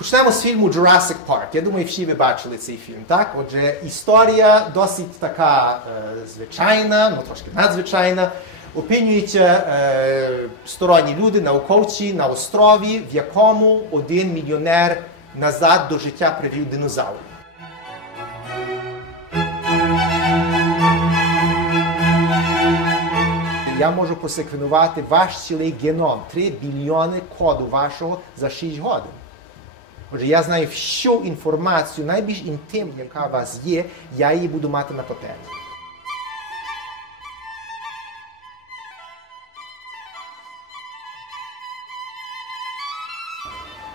Почнемо з фільму Jurassic Park. Я думаю, всі ви бачили цей фільм. Так, отже, історія досить така е, звичайна, ну трошки надзвичайна. Опинюються е, сторонні люди, науковці на острові, в якому один мільйонер назад до життя привів динозавр. Я можу посеквенувати ваш цілий геном, 3 мільйони коду вашого за 6 годин. Отже, я знаю всю інформацію, найбільш інтимну, яка у вас є, я її буду мати на папері.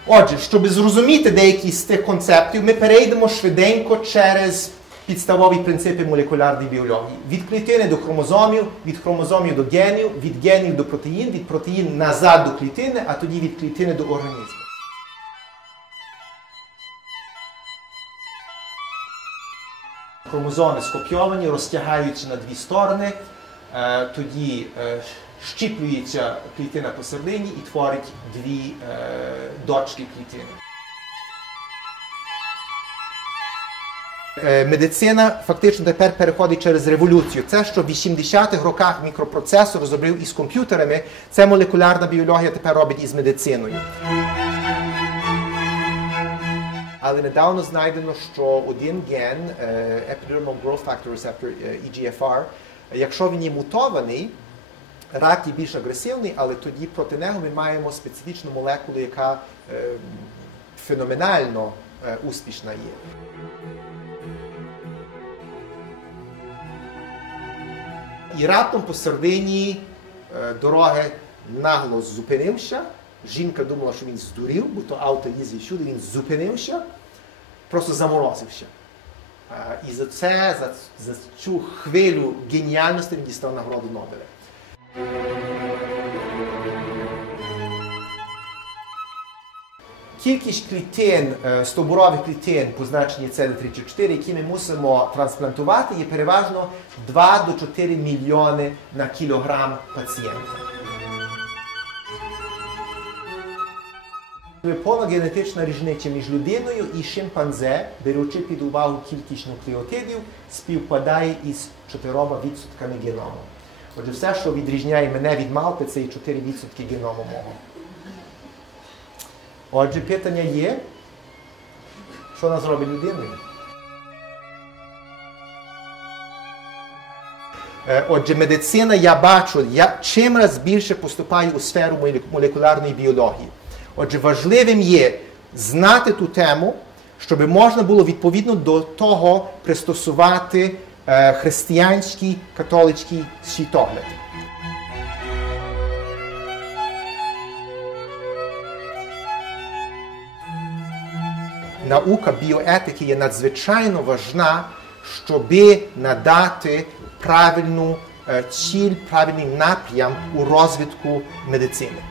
Отже, щоб зрозуміти деякі з тих концептів, ми перейдемо швиденько через підставові принципи молекулярної біології. Від клітини до хромозомів, від хромозомів до генів, від генів до протеїн, від протеїн назад до клітини, а тоді від клітини до організму. Хромозоми скопійовані, розтягаються на дві сторони, е, тоді е, щіплюється клітина посередині і творить дві е, дочки клітини. Медицина фактично тепер переходить через революцію. Це, що в 80-х роках мікропроцесор розробив із комп'ютерами, це молекулярна біологія тепер робить із медициною. Але недавно знайдено, що один ген е, Epidermal Growth Factor Receptor е, EGFR, якщо він є мутований, рак є більш агресивний, але тоді проти нього ми маємо специфічну молекулу, яка е, феноменально е, успішна є. І раптом посередині е, дороги нагло зупинився. Жінка думала, що він здурів, бо то авто їздить всюди, він зупинився, просто заморозився. Е, І за це, за, за цю хвилю геніальності він дістав нагороду Нобеля. Кількість клітин, е, стовбурових клітин, позначені CD34, які ми мусимо трансплантувати, є переважно 2 до 4 мільйони на кілограм пацієнта. Повна генетична різниця між людиною і шимпанзе, беручи під увагу кількість нуклеотидів, співпадає із 4% геному. Отже, все, що відрізняє мене від мавпи, це і 4% геному мого. Отже, питання є, що нас робить людиною? Е, Отже, медицина, я бачу, я чим раз більше поступаю у сферу молекулярної біології. Отже, важливим є знати ту тему, щоб можна було відповідно до того пристосувати е, християнський католицький світогляд. Наука біоетики є надзвичайно важна, щоб надати правильну е, ціль, правильний напрям у розвитку медицини.